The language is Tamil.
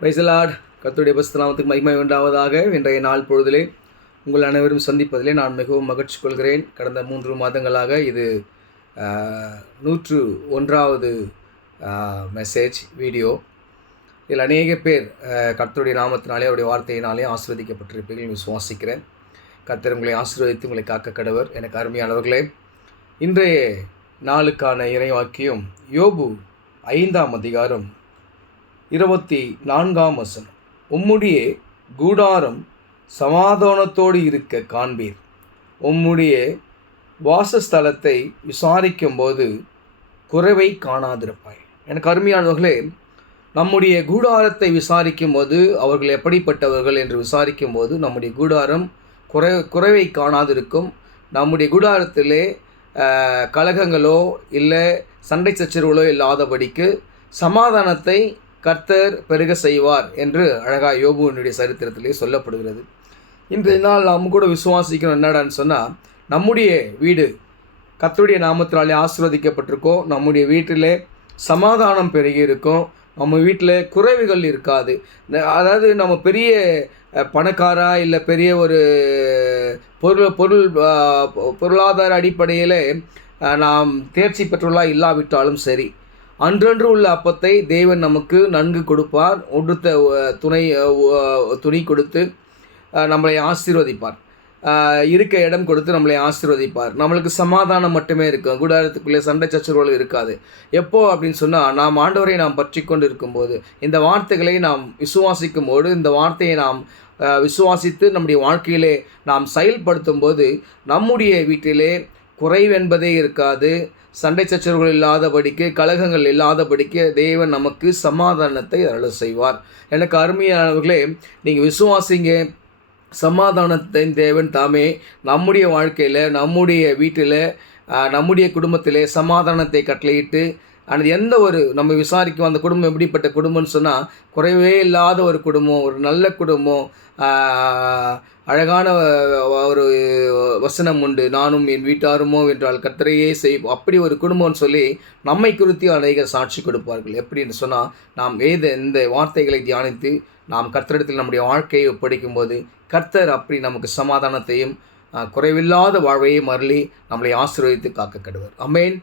Praise the Lord. கர்த்தருடைய பரிசுத்த நாமத்துக்கு மகிமை உண்டாவதாக. இன்றைய நாள் பொழுதிலே உங்கள் அனைவரும் சந்திப்பதிலே நான் மிகவும் மகிழ்ச்சி கொள்கிறேன். கடந்த 3 மாதங்களாக இது 101வது மெசேஜ் வீடியோ. இதில் அநேக பேர் கர்த்தருடைய நாமத்தினாலே அவருடைய வார்த்தையினாலே ஆசீர்வதிக்கப்பட்டிருப்பீர்கள் விசுவாசிக்கிறேன். கர்த்தர் உங்களை ஆசீர்வதித்து உங்களை காக்க கடவர். எனக்கு அருமையானவர்களே, இன்றைய நாளுக்கான இறைவாக்கியம் யோபு 5ஆம் அதிகாரம் 24ஆம் வசனம். உம்முடைய கூடாரம் சமாதானத்தோடு இருக்க காண்பீர், உம்முடைய வாசஸ்தலத்தை விசாரிக்கும்போது குறைவை காணாதிருப்பாய். எனக்கு அருமையானவர்களே, நம்முடைய கூடாரத்தை விசாரிக்கும்போது அவர்கள் எப்படிப்பட்டவர்கள் என்று விசாரிக்கும்போது நம்முடைய கூடாரம் குறைவை காணாதிருக்கும். நம்முடைய கூடாரத்திலே கலகங்களோ இல்லை சண்டை சச்சரவுகளோ இல்லாதபடிக்கு சமாதானத்தை கர்த்தர் பெருக செய்வார் என்று அழகாக யோபுவினுடைய சரித்திரத்திலே சொல்லப்படுகிறது. இன்றைய நாள் நாம் கூட விசுவாசிக்கணும். என்னடான்னு சொன்னால், நம்முடைய வீடு கர்த்தருடைய நாமத்தினாலே ஆசீர்வதிக்கப்பட்டிருக்கோம். நம்முடைய வீட்டில் சமாதானம் பெருகி இருக்கும். நம்ம வீட்டில் குறைவுகள் இருக்காது. அதாவது நம்ம பெரிய பணக்காரா இல்லை பெரிய ஒரு பொருளாதார அடிப்படையில் நாம் தேர்ச்சி பெற்றுள்ளா இல்லாவிட்டாலும் சரி, அன்றன்று உள்ள அப்பத்தை தேவன் நமக்கு நன்கு கொடுப்பார். உடுத்த துணி கொடுத்து நம்மளை ஆசீர்வதிப்பார். இருக்க இடம் கொடுத்து நம்மளை ஆசீர்வதிப்பார். நம்மளுக்கு சமாதானம் மட்டுமே இருக்கும். கூடாரத்துக்குள்ளே சண்டை சச்சரவுகள் இருக்காது. எப்போ அப்படின்னு சொன்னால், நாம் ஆண்டவரை நாம் பற்றி கொண்டு இருக்கும்போது, இந்த வார்த்தைகளை நாம் விசுவாசிக்கும் போது, இந்த வார்த்தையை நாம் விசுவாசித்து நம்முடைய வாழ்க்கையிலே நாம் செயல்படுத்தும் போது நம்முடைய வீட்டிலே குறைவென்பதே இருக்காது. சண்டை சச்சரவுகள் இல்லாதபடிக்கு, கலகங்கள் இல்லாதபடிக்கு தேவன் நமக்கு சமாதானத்தை அருள செய்வார். எனக்கு அருமையானவர்களே, நீங்கள் விசுவாசிங்க. சமாதானத்தை தேவன் தாமே நம்முடைய வாழ்க்கையில், நம்முடைய வீட்டில், நம்முடைய குடும்பத்தில் சமாதானத்தை கட்டளையிட்டு, அந்த எந்த ஒரு நம்ம விசாரிக்கும் அந்த குடும்பம் எப்படிப்பட்ட குடும்பம்னு சொன்னால், குறைவே இல்லாத ஒரு குடும்பம், ஒரு நல்ல குடும்பம். அழகான ஒரு வசனம் உண்டு, நானும் என் வீட்டாருமோ என்றால் கர்த்தரையே செய்வோம். அப்படி ஒரு குடும்பம்னு சொல்லி நம்மை குறித்து அநேகர் சாட்சி கொடுப்பார்கள். எப்படின்னு சொன்னால், நாம் இந்த வார்த்தைகளை தியானித்து நாம் கர்த்தரிடத்தில் நம்முடைய வாழ்க்கையை ஒப்படைக்கும்போது கர்த்தர் அப்படி நமக்கு சமாதானத்தையும் குறைவில்லாத வாழ்வையும் அருளி நம்மளை ஆசீர்வதித்து காக்க கடவர். ஆமென்.